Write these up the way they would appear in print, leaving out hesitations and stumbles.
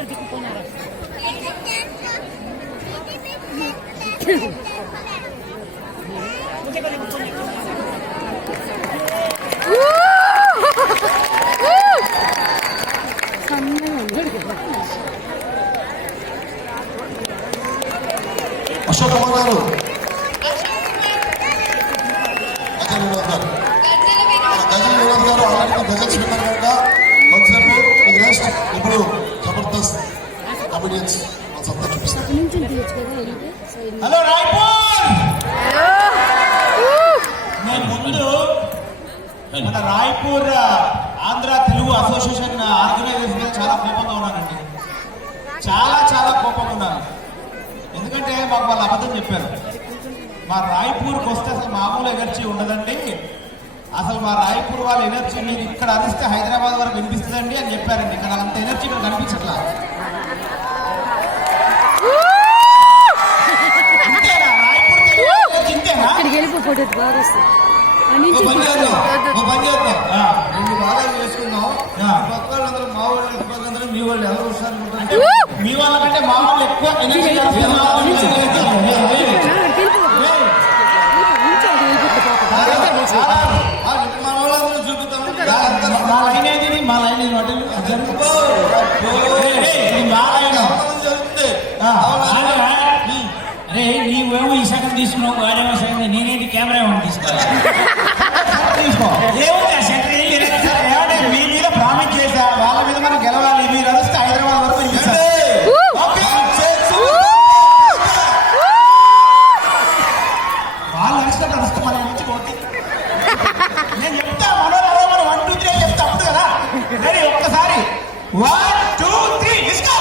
అశోక్ కుమార్ గారు గజల్ స్పీకర్ కనుక వచ్చినప్పుడు నెక్స్ట్ ఇప్పుడు జబర్దస్త్ కమెడియన్స్ సత్తా చూపిస్తారు. హలో రాయ్పూర్, నేను ముందు మన రాయ్పూర్ ఆంధ్ర తెలుగు అసోసియేషన్ ఆర్గనైజర్స్ మీద చాలా కోపంగా ఉన్నానండి. చాలా కోపంగా ఉన్నాను. ఎందుకంటే మాకు వాళ్ళు అబద్ధం చెప్పారు. మా రాయ్పూర్కి వస్తే అసలు మామూలు ఎనర్జీ ఉండదండి, అసలు మా రాయ్పూర్ వాళ్ళ ఎనర్జీ మీరు ఇక్కడ అరిస్తే హైదరాబాద్ వరకు వినిపిస్తుందండి అని చెప్పారండి. ఇక్కడ అంత ఎనర్జీ ఇక్కడ కనిపించట్లా. రెండు భాగాలు చేసుకున్నాం. పక్క వాళ్ళందరూ మా వాళ్ళు, పక్కలందరూ మీ వాళ్ళు. ఎవరు వస్తారు? మీ వాళ్ళకంటే మా వాళ్ళు ఎక్కువ ఎనర్జీ. మన వాళ్ళందరూ చూపుతాం. మా లైన్ ఏది? మా లైన్ అరే నీవేమో ఈ సగం తీసుకున్నావు, వాడేమో సగం, నేనేంటి కెమెరా ఏమో తీసుకోవాలి. మీ మీద ప్రామిస్ చేశా, వాళ్ళ మీద మనం గెలవాలి. మీరు అరిస్తే హైదరాబాద్ వరకు వాళ్ళు అరిస్తే అరిస్తే మన నుంచి పోతే నేను చెప్తా. మనోరు 1 2 3 చెప్తా అప్పుడు కదా. రెడీ? ఒక్కసారి 1 2 3 ఇస్కో.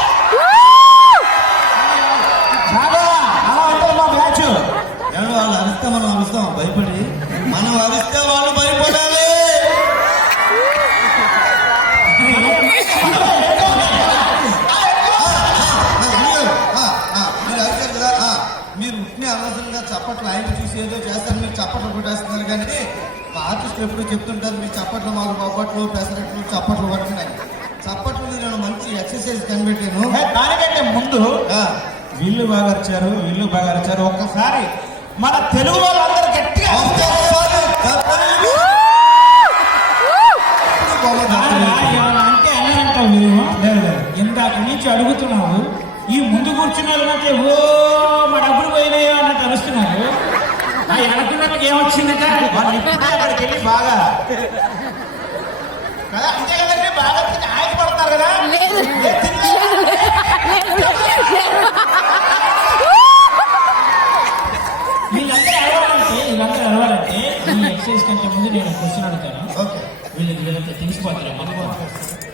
వాళ్ళు అరిస్తే మనం అరుస్తాం భయపడి. మనం అరిస్తే వాళ్ళు భయపడాలి. మీరు అరిచారు కదా, మీరు ఉట్టిన అనవసరంగా చప్పట్లు ఆయన చూసి ఏదో చేస్తారు, మీరు చప్పట్లు కొట్టేస్తున్నారు. కానీ మా ఆర్టిస్ట్ ఎప్పుడు చెప్తుంటారు, మీరు చప్పట్లు మాకు బొబ్బట్లు పెసరట్లు చప్పట్లు పడుతున్నాయి. చప్పట్లు నేను మంచి ఎక్సర్సైజ్ కనిపెట్టాను. దానికంటే ముందు వీళ్ళు బాగా అరిచారు. ఒక్కసారి మన తెలుగు వాళ్ళందరూ గట్టిగా అంటే అన్నారంటావు మీరు. ఇందాక నుంచి అడుగుతున్నావు, ఈ ముందు కూర్చున్న వాళ్ళంటే ఓ మా డబ్బులు పోయినాయో అన్నట్టు అరుస్తున్నారు. అనుకున్నట్టుగా ఏమొచ్చిందట వాళ్ళు అక్కడికి వెళ్ళి బాగా కదా, అంతే కదండి, బాగా ఆయన పడతారు కదా. వీళ్ళందరూ అరవాలంటే ఈ ఎక్సర్సైజ్ కంటే ముందు నేను క్వశ్చన్ అడుగుతాను. వీళ్ళంతా తెలిసిపోతారు.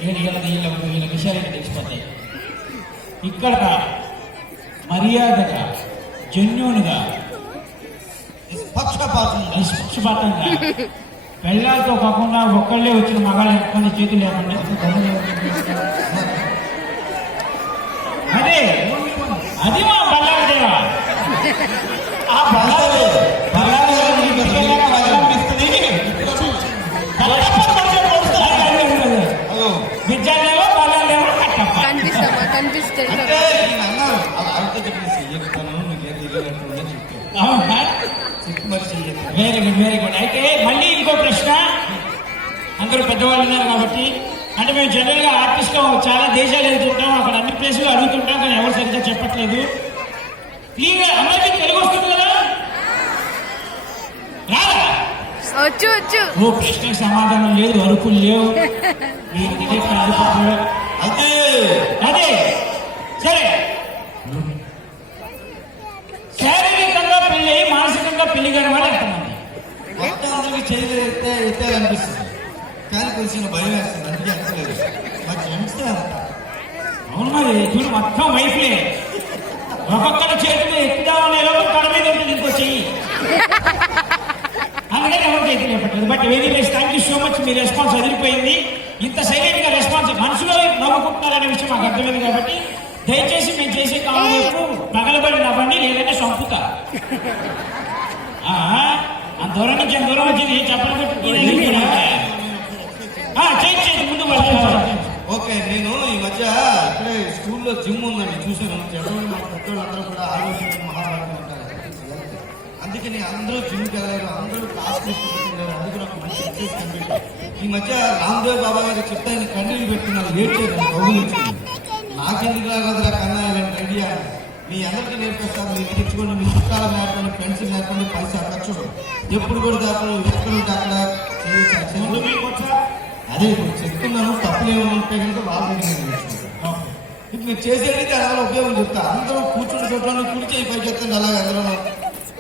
వీళ్ళ విషయాలు తెలిసిపోతాయి. ఇక్కడ మర్యాదగా, జెన్యూన్గా, నిష్పక్షపాతంగా పెళ్ళాలతో కాకుండా ఒక్కళ్ళే వచ్చిన మగాళ్ళు ఎక్కువ చేతులు లేకుండా అది మా బల్లారి దేవా. ఆ బల్లారి విద్యాలయంలో బల్లారేమో కట్టప్ప కనిపిస్తుంది. Very good. అయితే మళ్ళీ ఇంకో ప్రశ్న. అందరూ పెద్దవాళ్ళు ఉన్నారు కాబట్టి, అంటే మేము జనరల్ గా ఆర్టిస్ట్ చాలా దేశాలు వెళ్తుంటాం, అక్కడ అన్ని ప్లేసులు అడుగుతుంటాం, కానీ ఎవరు సరిగ్గా చెప్పట్లేదు. ఫ్రీగా అందరికీ తెలుగు వస్తుంది కదా? రాదా? వచ్చు. ఓ ప్రశ్నకు సమాధానం లేదు, అరుపులు లేవు. అదే సరే. శారీరకంగా పెళ్లి అయ్యి మానసికంగా పెళ్లి కాని వాళ్ళు ఎంతమంది? మొత్తం అందరికి ఎత్తే అనిపిస్తుంది, కానీ కొంచెం భయం వేస్తుంది. అందుకే ఎంతలేదు మాకు ఫ్రెండ్స్. అవును మరి, చూడు మొత్తం వైఫ్లే. ఒక్కొక్కరి చేతులు ఎక్కుదామనే లోపల తొడ మీద ఉంటుంది ఇంకో చెయ్యి. అందుకని ఎవరు చేతులు చెప్పట్లేదు. But very nice, thank you so much. Me response అదిరిపోయింది. ఇంత సైలెంట్ గా రెస్పాన్స్, మనసులో నవ్వుకుంటున్నారనే విషయం మాకు అర్థమైంది. కాబట్టి దయచేసి మేము చేసే కామెంట్ పగలబడి నవ్వండి, లేదంటే సంపుతా. అంత దూరం నుంచి దూరం వచ్చింది చెప్పలు ఓకే. నేను ఈ మధ్య ఇప్పుడే స్కూల్లో జిమ్ ఉందండి చూసాను. ఎవరు మన పెద్దవాళ్ళందరూ కూడా ఆరోగ్యం మహాభారతం ఉంటారు. అందుకని అందరూ జిమ్కి వెళ్ళారు, అందరూ క్లాస్ తీసుకుంటున్నారు. అందుకు నాకు మంచి ఎక్సైజ్ కనిపించారు. ఈ మధ్య రామ్దేవ్ బాబా గారు చెప్తే ఆయన కంటిన్యూ పెట్టుకున్నారు. ఏడ్చారు నాకెందుకు రాగలరా కన్నా ఇలాంటి ఐడియా మీ అందరికీ నేర్పిస్తాను. మీరు తెచ్చుకోండి, మీ చుట్టాలు నేర్పండి, ఫ్రెండ్స్ నేర్పండి, పైసా ఖర్చు ఎప్పుడు కూడా దాకా ఎక్కడ అక్కడ చేయొచ్చు. అదే ఇప్పుడు చెప్తున్నాను, తప్పులు ఏమైనా ఉంటే కనుక వాళ్ళ ఇప్పుడు మీరు చేసేది అలా ఉపయోగం చెప్తా. అందరూ కూర్చుని చోట్ల కుడి చేయి పైకి ఎత్తండి, అలాగే అందరూ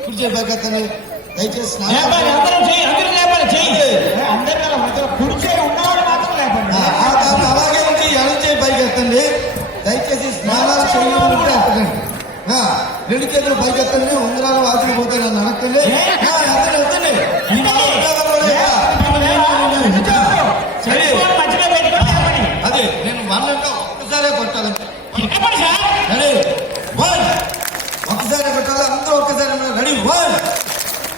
కుడి చేయి పైకి ఎత్తండి. దయచేసి అలాగే ఉంచి ఎడం చేయి పైకి ఎత్తండి. దయచేసి స్నానాలు చేయాలంటే ఎత్తకండి. రెండు చేతులు పైకి ఎత్తండి, ఉంగరాలు వాటికి పోతే నన్ను అడగండి. ఎత్తండి అదే నేను వాళ్ళంటే ఒక్కసారే కొట్టాలంటే రెడీ 1 ఒక్కసారి కొట్టాలి. అందరూ ఒక్కసారి రెడీ 1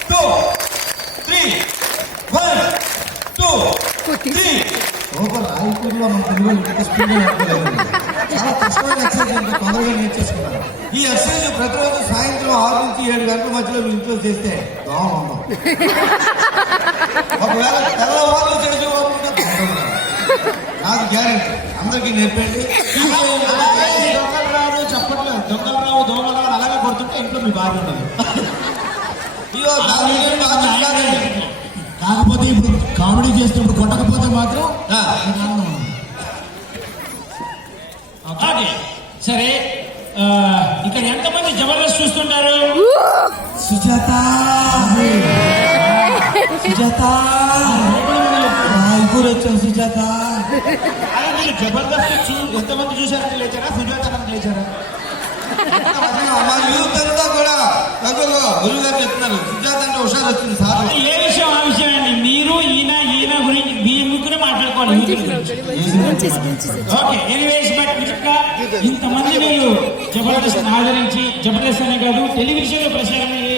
2 3 1 2 3 సూపర్. రాయపూర్లో మన తెలుగు ఇంత స్పీడ్గా నడపలేదు. చాలా కష్టమైన ఎక్సర్సైజ్ ఇంత తొందరగా నేర్చేసుకున్నారు. ఈ ఎక్సర్సైజ్ ప్రతిరోజు సాయంత్రం 6 నుంచి 7 గంటల మధ్యలో మీ ఇంట్లో చేస్తే బాగుందాం. ఒకవేళ తెల్లవాళ్ళు చేసే నాకు గ్యారెంటీ అందరికీ నేర్పండి. దొంగలు రావు చెప్పట్లేదు, దొంగలు రావు దోమలు రావు అలాగే కొడుతుంటే ఇంట్లో మీ భార్య ఉండదు. కాకపోతే ఇప్పుడు కామెడీ చేస్తున్నప్పుడు కొట్టకపోతే మాత్రం ఓకే సరే. ఇక్కడ ఎంతమంది జబర్దస్త్ చూస్తుంటారు? సుజాత సుజాత రాయపూర్ వచ్చాం సుజాత. మీరు జబర్దస్త్ ఎంతమంది చూశారని లేచారా, సుజాత లేచారా? మా యూత్ అంతా కూడా గురువు గారు చెప్తున్నారు సుజాత అంటే హుషారు వచ్చింది సార్. ఏ విషయం ఆ విషయం అండి. మీరు ఈయన గురించి మీ ముగ్గురు మాట్లాడుకోవాలి. ఓకే ఎనీవేస్ బట్ ఇంతమంది మీరు జబర్దస్త్ ఆదరించి, జబర్దస్త్ అనే కాదు టెలివిజన్ లో ప్రసారమయ్యే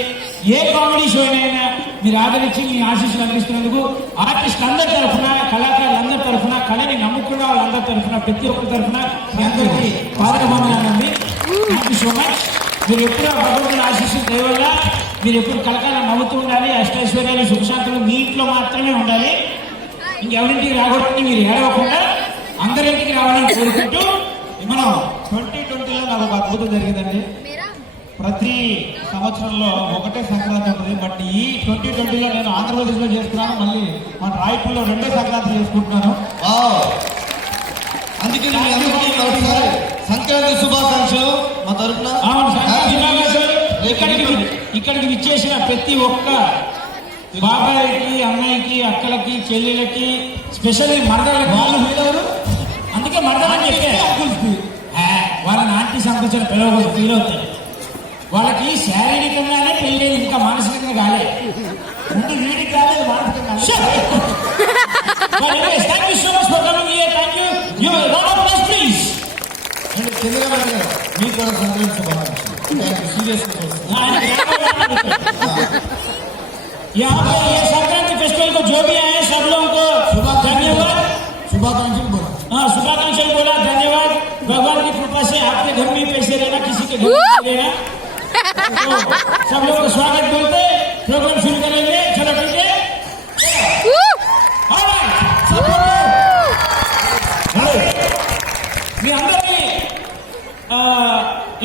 ఏ కామెడీ షో అయినా మీరు ఆదరించి మీ ఆశీస్సులు అందిస్తున్నందుకు ఆర్టిస్ట్ అందరి తరఫున, కళాకారులందరి తరఫున, కళని నమ్ముకున్న వాళ్ళందరి తరఫున, ప్రతి ఒక్కరి తరఫున మీ అందరికీ పాదకమండి. Thank you so much. మీరు ఎప్పుడు భగవంతుని ఆశీస్సులు దేవల్ల మీరు ఎప్పుడు కళకాలం నవ్వుతూ ఉండాలి. అష్టైశ్వర్యాలు సుఖశాంతులు మీ ఇంట్లో మాత్రమే ఉండాలి. ఇంకెవరింటికి రాకూడదని మీరు ఏడవకుండా అందరింటికి రావాలని కోరుకుంటూ మనం 2020లో నాకు ఒక అద్భుతం జరిగిందండి. ప్రతి సంవత్సరంలో ఒకటే సంక్రాంతి ఉంటుంది. బట్ ఈ 2020లో నేను ఆంధ్రప్రదేశ్లో చేస్తున్నాను, మళ్ళీ మన రాయపూర్లో 2 సంక్రాంతి చేసుకుంటున్నాను. అందుకే సంక్రాంతి శుభాకాంక్షలు మా తరఫున. ఇక్కడికి విచ్చేసిన ప్రతి ఒక్క బాబాయికి, అమ్మాయికి, అక్కలకి, చెల్లెలకి, స్పెషల్లీ మరదలకి, వాళ్ళు ఫీల్ అందుకే మరదలని చెప్పే వాళ్ళని ఆంటీ సంకోచన పిలవకూడదు, ఫీల్ అవుతారు. వాళ్ళకి శారీరకంగానే పెళ్ళేది, ఇంకా మానసికంగా కాలే. ముందు వీడికి కాలేదు, మానసికంగా. Thank you so much for coming here. Thank you. You round of applause please. మీకు కూడా సంక్రాంతి శుభాకాంక్షలు. यहाँ पे ये संक्रांति फेस्टिवल को जो भी आए सब लोगों को धन्यवाद, शुभाकांक्षी बोला. हाँ शुभाकांक्षी बोला, धन्यवाद. भगवान की कृपा से आपके घर में पैसे रहना, किसी के घर में रहना. तो सब लोगों का स्वागत बोलते प्रोग्राम शुरू करेंगे. चलो ठीक है. మీ అందరినీ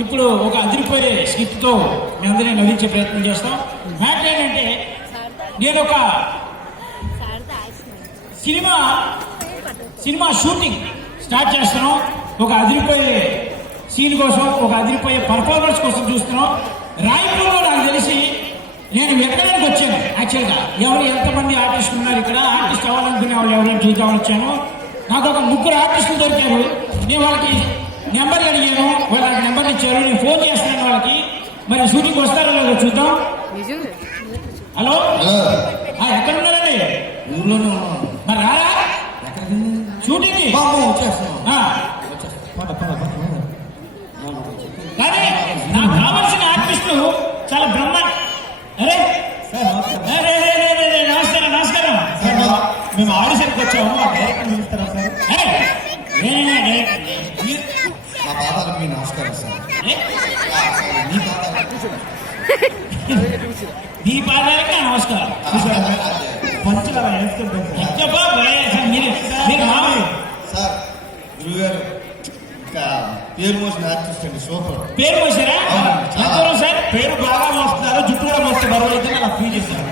ఇప్పుడు ఒక అదిరిపోయే స్కిట్ తో మీ అందరినీ నవ్వించే ప్రయత్నం చేస్తాం. మ్యాటర్ ఏంటంటే, నేను ఒక సినిమా షూటింగ్ స్టార్ట్ చేస్తున్నాం. ఒక అదిరిపోయే సీన్ కోసం, ఒక అదిరిపోయే పర్ఫార్మెన్స్ కోసం చూస్తున్నాం. రాయపూర్లో నాకు తెలిసి నేను వెతకడానికి వచ్చాను. యాక్చువల్గా ఎంతమంది ఆర్టిస్టులు ఉన్నారు ఇక్కడ, ఆర్టిస్ట్ అవ్వాలనుకునే వాళ్ళు ఎవరైనా చూద్దామని వచ్చాను. నాకు ఒక 3 ఆర్టిస్టులు దొరికారు. నేను వాళ్ళకి నెంబర్లు అడిగాను, వాళ్ళు నాకు నెంబర్లు ఇచ్చారు. నేను ఫోన్ చేస్తున్నాను వాళ్ళకి. మరి షూటింగ్ వస్తారో లేదో చూద్దాం. హలో ఎక్కడ ఉన్నారండి? ఊర్లోనే ఉన్నాను. మరి రారా షూటింగ్ కి? కానీ నాకు కావాల్సిన ఆర్టిస్టులు చాలా బ్రహ్మాండ. అరే నమస్కారం నమస్కారం. మేము ఆడిషన్కి వచ్చాము, డైరెక్టర్ పిలుస్తారా సార్? మా పాదాలకు మీ నమస్కారం సార్. ఏ? మీ పాదాలకు మీ పాదాలకి నమస్కారం. పంచులు అలా వేస్తుంటారు సార్. చెప్పా సార్, మీరు మామూలు సార్ గురుగారు ఇంకా పేరు మోసిన ఆర్టిస్ట్ అండి, సూపర్. పేరు పోసారా? అవునండి. ఎంతవరకు సార్? పేరు బాగా మోస్తున్నారు, జుట్టు కూడా మోస్తే బరువు అయితే అలా ఫీల్ చేశారు.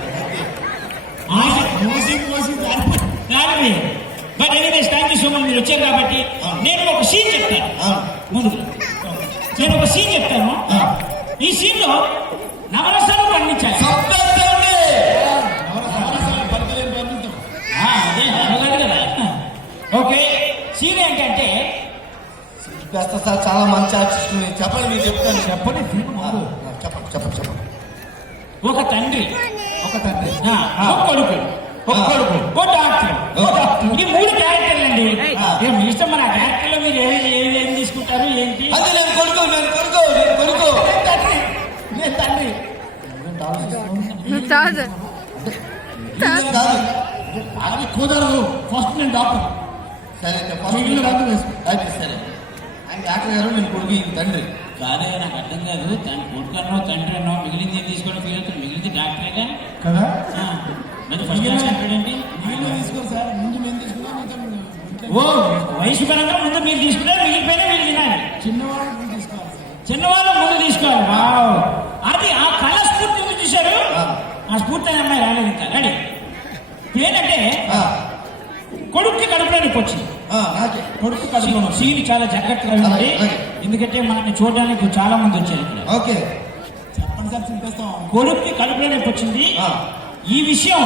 కాదు but anyways thank you so much, మీరు వచ్చారు కాబట్టి నేను ఒక సీన్ చెప్తాను. ముందుకు నేను ఒక సీన్ చెప్తాను. ఈ సీన్ లో నవరసాలు పండించాలి. అదే అడగాలి కదా. ఓకే, సీన్ ఏంటంటే చేస్తా సార్, చాలా మంచి ఆర్టిస్ట్. చెప్పండి, మీరు చెప్తాను. చెప్పండి ఫిల్మ్ ముందు. చెప్పండి చెప్పండి చెప్పండి. ఒక తండ్రి, ఒక తండ్రి, ఒక కొడుకు, ఒక కొడుకు, ఒక డాక్టర్. ఈ 3 క్యారెక్టర్లు అండి. మీ ఇష్టం, మన క్యారెక్టర్ లో మీరు ఏం తీసుకుంటారు ఏంటి? అదే నేను కొడుకు, నేను కొడుకు, నేను కొడుకు. నేను తండ్రి. కాదు నేను కాదు. అది కుదరదు. ఫస్ట్ నేను డాక్టర్. సరే అయితే అయితే సరే. ఆయన డాక్టర్ గారు, నేను కొడుకు, ఈయన తండ్రి. కాదే, నాకు అర్థం కాదు. తన కొడుకన్నో తండ్రి అన్నో మిగిలింది ఏం తీసుకొని ఫీల్ అవుతుంది? మిగిలింది డాక్టరేగా కదా. ఫస్ట్ ఏంటి? తీసుకోరు సార్, ముందు మేము తీసుకున్నాం. ఓ వయసు పరంగా ముందు మీరు తీసుకుంటారు, మిగిలిపోయినా మీరు తినాలి. చిన్నవాళ్ళు తీసుకోవాలి సార్. చిన్నవాళ్ళు ముందు తీసుకోవాలి. వావ్, అది ఆ కళ స్ఫూర్తి ఎందుకు చూశారు? ఆ స్ఫూర్తి అయిన అమ్మాయి రాలేదు ఇంకా. రెడీ ఏంటంటే కొడుక్కి కడుపులో నొప్పి వచ్చింది. నాకే కొడుకు కడుపులో సీన్ చాలా జాగ్రత్తగా ఉంది, ఎందుకంటే మనల్ని చూడడానికి చాలా మంది వచ్చారు ఇక్కడ. ఓకే. చెప్పండి సార్, చింపేస్తాం. కొడుక్కి కడుపులో నొప్పి వచ్చింది. ఈ విషయం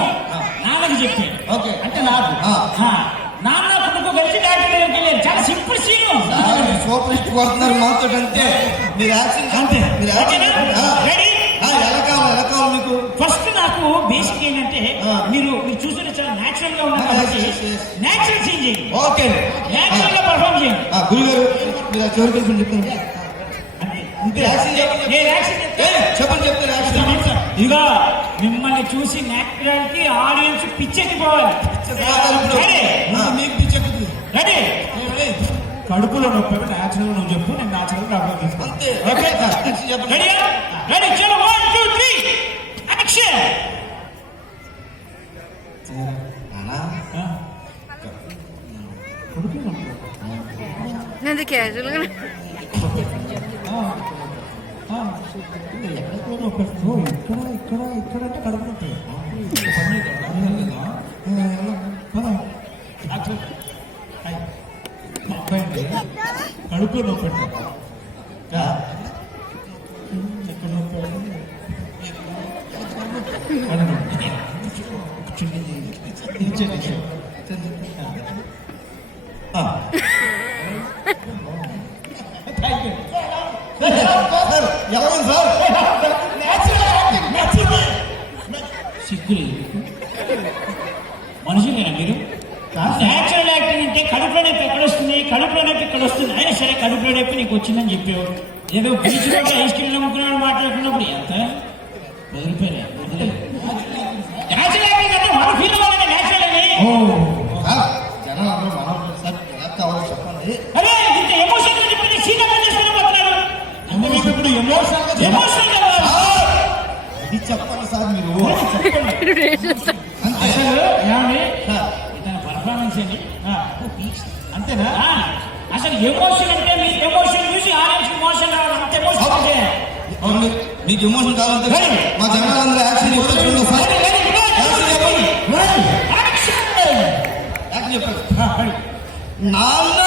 నాన్నకి చెప్పాడు. ఓకే. అంటే నాకు నాన్న కొడుకు కలిసి డాక్టర్ దగ్గరికి వెళ్ళారు. చాలా సింపుల్ సీను. సూపర్ హిట్ కొడుతున్నారు మాతో అంటే. మీరు యాక్షన్ అంతే. మీరు యాక్షన్ రెడీ? ఎలా కావాలి మీకు? ఫస్ట్ నాకు బేసిక్ ఏంటంటే మీరు చూసిన చాలా నేచురల్ గా ఉన్నారు కాబట్టి నేచురల్ సీన్ చేయండి. ఓకే, నేచురల్ గా పర్ఫార్మ్ చేయండి. గురుగారు మీరు ఆ చివరికి వెళ్ళి చెప్తాను. అంతే. యాక్షన్ చెప్పండి. నేను యాక్షన్ చెప్పండి చెప్తాను యాక్షన్. ఇదిగో మిమ్మల్ని చూసి నేచురల్కి ఆడియన్స్ పిచ్చెక్కిపోవాలి. మీకు పిచ్చెక్కుతుంది. రెడీ? కడుపులో నొప్పి న్యాచురల్ నువ్వు చెప్పు, నేను న్యాచురల్ డాక్టర్ తీసుకుంటాను. అంతే. ఓకే, యాక్షన్ చెప్పండి. రెడీ? రెడీ, చలో 1 2 3 యాక్షన్. అది క్యాజువల్ గా ఇక్కడ అంటే కడుపు నొప్పి. కడుపులో నొప్పి ఎవరు సార్? సిగ్గులేదు మనుషులేనా మీరు? న్యాచురల్ యాక్టింగ్ అంటే కడుపులో నొప్పి ఎక్కడ వస్తుంది, కడుపులో నొప్పి ఇక్కడ వస్తుంది. అయినా సరే కడుపులో నొప్పి నీకు వచ్చిందని చెప్పావు. ఏదో బీచ్ లో ఐస్ క్రీమ్ అమ్ముకున్నాడు మాట్లాడుకున్నప్పుడు ఎంత వదిలిపోయా. న్యాచురల్ యాక్టింగ్ అంటే మన ఫీల్ అవ్వాలి. న్యాచురల్ అని జనాలు అందరూ మనం సార్ ఎలా కావాలో చెప్పండి. అరే ఇంత ఎమోషన్ చెప్పి సీన్ అర్థం చేసుకుని పోతున్నారు. అంటే మీకు ఇప్పుడు ఎమోషనల్ ఇది చెప్పండి సార్ మీరు. అసలు ఏమండి ఇతని పర్ఫార్మెన్స్ ఏంటి? అంతేనా? అసలు ఎమోషన్ అంటే మీ ఎమోషన్ చూసి ఆడియన్స్ ఎమోషన్ రావడం అంత ఎమోషన్ అంటే మీకు ఎమోషన్ కావాలంటే మా జనాలందరూ యాక్షన్ చెప్పండి సార్. యాక్షన్ చెప్పండి. యాక్షన్ చెప్పండి. నాన్న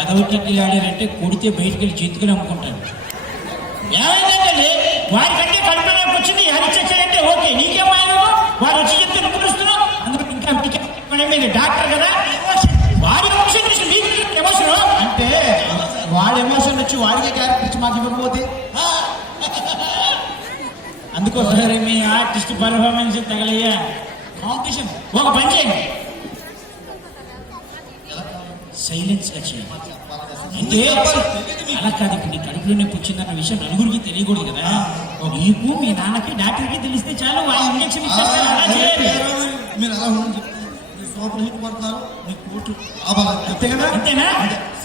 ఎదవటికి ఆడారంటే కొడితే బయటికి వెళ్ళి చేతుకుని అమ్ముకుంటాడు. ఏమైందంటే వాడికంటే కడుపులోకి వచ్చింది హరిచచ్చారంటే ఓకే, నీకేమైనా వాడు వచ్చి చెప్తే నువ్వు చూస్తున్నావు. అందుకని ఇంకా డాక్టర్ కదా, వాడి ఎమోషన్ చూసి మీకు ఎమోషన్ అంటే వాడి ఎమోషన్ వచ్చి వాడికే క్యారెక్టర్ ఇచ్చి మాకు ఇవ్వకపోతే అందుకోసారి మీ ఆర్టిస్ట్ పర్ఫార్మెన్స్ తగలయ్యా కాంపిటీషన్ ఒక పని చేయండి, సైలెన్స్ గా చేయండి. అంటే అలా కాదు, ఇప్పుడు నీ కడుపులో నొప్పి వచ్చిందన్న విషయం నలుగురికి తెలియకూడదు కదా. నీకు మీ నాన్నకి డాక్టర్కి తెలిస్తే చాలు, ఆ ఇంజక్షన్ ఇచ్చేస్తారు. అలా చేయాలి. మీరు అలా ఉండి సూపర్ హిట్ పడుతున్నారు, మీకు కోట్లు లాభాలు అంతే కదా. అంతేనా?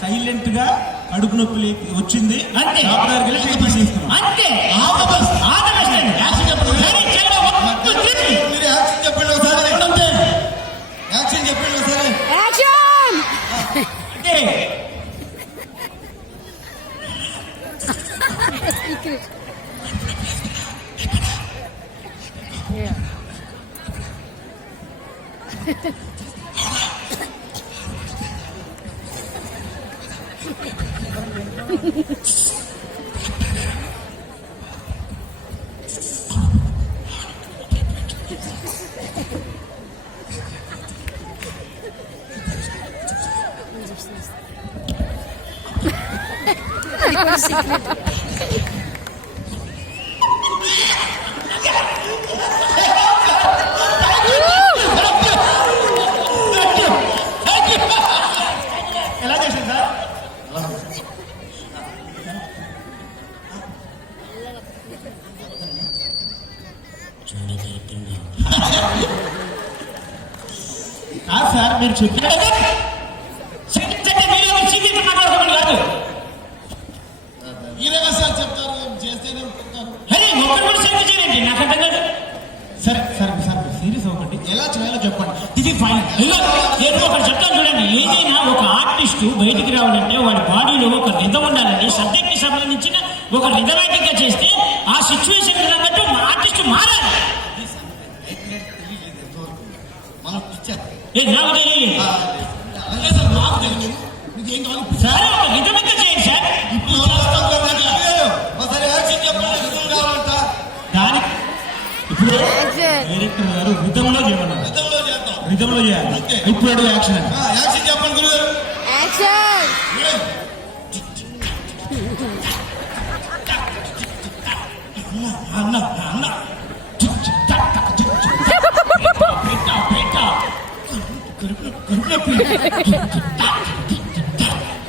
సైలెంట్ గా కడుపు నొప్పి వచ్చింది అంతే. డాక్టర్ దగ్గరికి వెళ్ళి ట్రీట్మెంట్ తీసుకున్నాం. అంతే. యాక్షన్ చెప్పండి. మీరు యాక్షన్ చెప్పండి ఒకసారి, యాక్షన్ చెప్పండి ఒకసారి. యాక్షన్ అంతే. ఎలా చేసింది సార్? కాదు సార్, మీరు చెప్పారు కాదు. మీరేగా సార్ చెప్తారు, చేస్తేనే చెప్తారు. అరే ఒక్కరు కూడా సరిగ్గా చేయండి, నాకు అర్థం కాదు. సరే సార్ సార్ సీరియస్ అవ్వకండి, ఎలా చేయాలో చెప్పండి. ఇది ఫైన్. నేను ఒక చెప్తాను చూడండి, ఏదైనా ఒక ఆర్టిస్ట్ బయటికి రావాలంటే వాడి బాడీలో ఒక రిధం ఉండాలండి. సబ్జెక్ట్ కి సంబంధించిన ఒక రిధమాటిక్ గా చేస్తే ఆ సిచ్యువేషన్ తగ్గట్టు ఆర్టిస్ట్ మారాలి. మనం ఇచ్చారు నాకు తెలియదు సార్, మాకు తెలియదు. మీకు ఏం కావాలి సరే, ఒక రిధమిక్ గా చేయండి సార్. ఇప్పుడు ఒకసారి యాక్షన్ చెప్పండి, రిధం కావాలంట. దానికి ఇప్పుడు యాక్షన్ డైరెక్టర్ గారు రిధంలో చేయమన్నారు, రిధంలో చేద్దాం. రిధంలో చేయాలి. ఇప్పుడు యాక్షన్ అండి. యాక్షన్ చెప్పండి గురుగారు. యాక్షన్ అన్న అన్న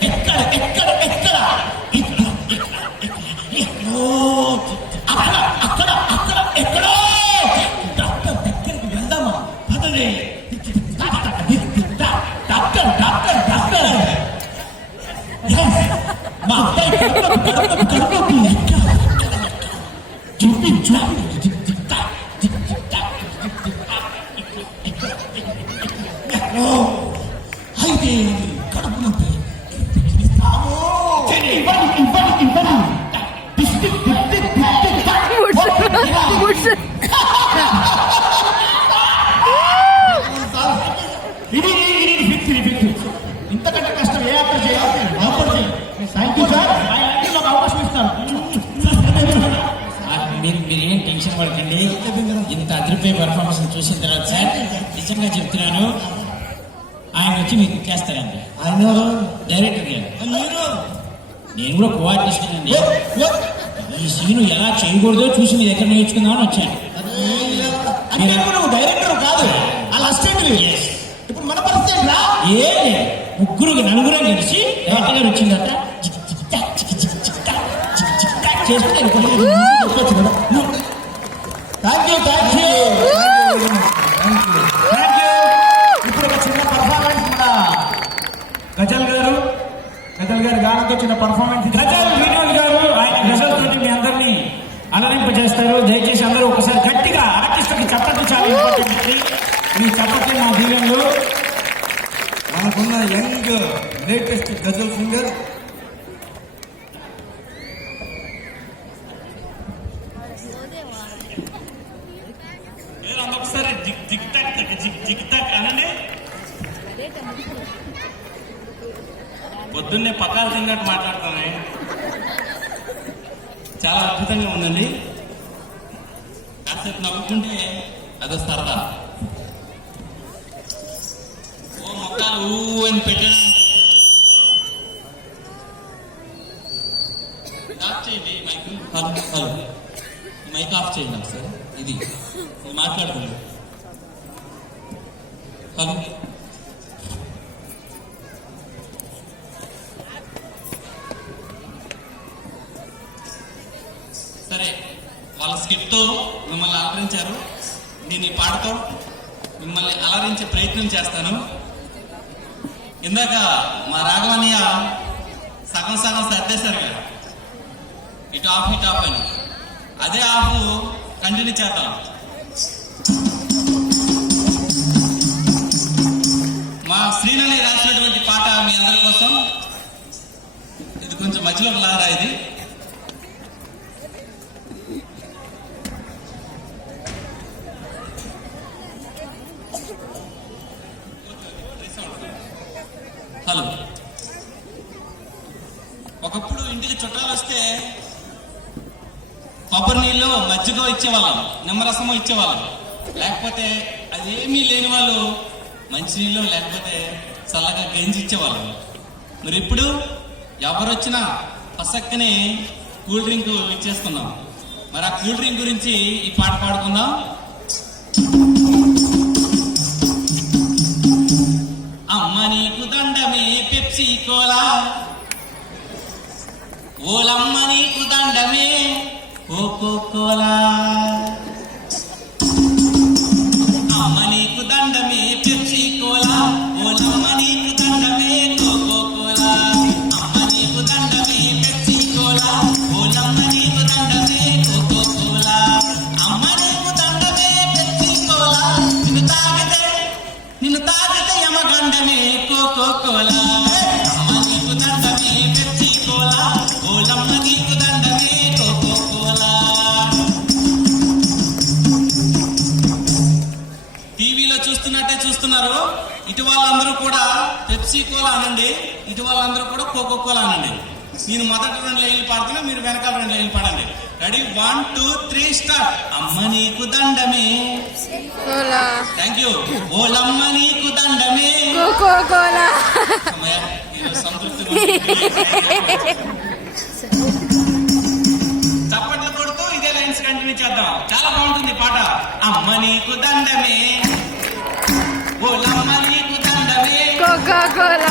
ఎక్కడ ఎక్కడ ఎక్కడ అక్కడ అక్కడ ఎక్కడో డాక్టర్ దగ్గరికి వెళ్దామా? పదలే. డాక్టర్ డాక్టర్ డాక్టర్ మా అబ్బాయి కడుపు చూపించు. అయితే కడుపు నొప్పి ఇది ఇంతకంటే కష్టం ఏ యాత్ర చేయాలి? థ్యాంక్ యూ సార్, నాకు అవకాశం ఇస్తారు. మీరేం టెన్షన్ పడకండి. ఇంత అదిరిపోయే పర్ఫార్మెన్స్ చూసిన తర్వాత సార్ నిజంగా చెప్తున్నాను, ఆయన వచ్చి మీకు చేస్తారండి. ఆయన డైరెక్టర్ గారు, మీరు నేను కూడా కో ఆర్టిస్ట్ అండి. ఈ సీను ఎలా చేయకూడదో చూసి మీ దగ్గర నేర్చుకుందామని వచ్చాను. అంటే నువ్వు డైరెక్టర్ కాదు, అలా అసిస్టెంట్. ఇప్పుడు మన పరిస్థితి ఏంట్రా? ఏ నలుగురు కలిసి డైరెక్టర్ గారు వచ్చిందట చేస్తే చెప్పొచ్చు కదా. Thank you thank you thank you. ఇప్పుడు ఒక చిన్న పర్ఫార్మెన్స్ మన గజల్ గారు గానంతో చిన్న పర్ఫార్మెన్స్. గజల్ వినోద్ గారు ఆయన గజల్ తోటి మీ అందరినీ అలరింపజేస్తారు. దయచేసి అందరూ ఒకసారి గట్టిగా ఆర్టిస్ట్కి చప్పట్లు చాలా ఇంపార్టెంట్. మీ చప్పట్లు మా దీవెనలు. మనకున్న యంగ్ లేటెస్ట్ గజల్ సింగర్ ఒకసారి జిగ్ టాక్ అనండి. పొద్దున్నే పక్కాలు తిన్నట్టు మాట్లాడుతానే. చాలా అద్భుతంగా ఉందండి. కాసేపు నవ్వుకుంటే అదో సరదా. ఓ మొక్కలు ఊ అని పెట్టడం. ఆఫ్ చేయండి mic. Hello hello, mic off చేయండి ఒకసారి. ఇది మాట్లాడుతున్నాను. హలో, సరే, వాళ్ళ స్కిప్తో మిమ్మల్ని అలరించారు. నేను ఈ పాటతో మిమ్మల్ని అలరించే ప్రయత్నం చేస్తాను. ఇందాక మా రాఘవన్నయ్య సగం సగం సర్దేశారు కదా, ఇటు ఆఫ్ అని. అదే ఆఫ్ కంటిన్యూ చేద్దాం. మా శ్రీనని రాసినటువంటి పాట మీ అందరి కోసం. ఇది కొంచెం మధ్యలో లారా ఇది. హలో, ఒకప్పుడు ఇంటికి చుట్టాలు వస్తే కొబ్బరి నీళ్ళు మజ్జిగ ఇచ్చేవాళ్ళం, నిమ్మరసము ఇచ్చేవాళ్ళం. లేకపోతే అదేమీ లేని వాళ్ళు మంచినీళ్ళు లేకపోతే చల్లగా గంజి ఇచ్చేవాళ్ళం. మరి ఇప్పుడు ఎవరొచ్చినా పసక్కనే కూల్ డ్రింక్ ఇచ్చేస్తున్నాం. మరి ఆ కూల్ డ్రింక్ గురించి ఈ పాట పాడుకుందాం. అమ్మ నీకు దండమే పెప్సీ కోలా, ఓలమ్మ నీకు దండమే కోకో కోలా. అమ్మ నీకు దండమే పెప్సీ కోలా, ఓలమ్మ నీకు దండమే కోకో కోలా. అమ్మ నీకు దండమే పెప్సీ కోలా, ఓలమ్మ నీకు దండమే కోకో కోలా. అమ్మ నీకు దండమే పెప్సీ కోలా, నిన్ను తాగితే యమగండమే కోకో కోలా. అమ్మ నీకు దండమే పెప్సీ కోలా, ఓలమ్మ నీకు దండమే కోకో కోలా. టీవీలో చూస్తున్నట్టే చూస్తున్నారు. ఇటు వాళ్ళందరూ కూడా పెప్సీ కోలా అనండి, ఇటు వాళ్ళందరూ కూడా కోకో కోలా అనండి. నేను మొదటి 2 లైన్లు పాడుతున్నా, మీరు వెనకాల 2 లైన్లు పాడండి. Ready, 1 2 3 start. అమ్మ నీకు దండమే, కోలా, థ్యాంక్ యూ, ఓలమ్మ నీకు దండమే. కోకో కోలా. అమ్మయ్య, ఈరోజు సంతృప్తిగా చప్పట్లు కొడుతూ ఇదే లైన్స్ కంటిన్యూ చేద్దాం. చాలా బాగుంటుంది పాట. అమ్మ నీకు దండమే, ఓలమ్మ నీకు దండమే. కోకో కోలా.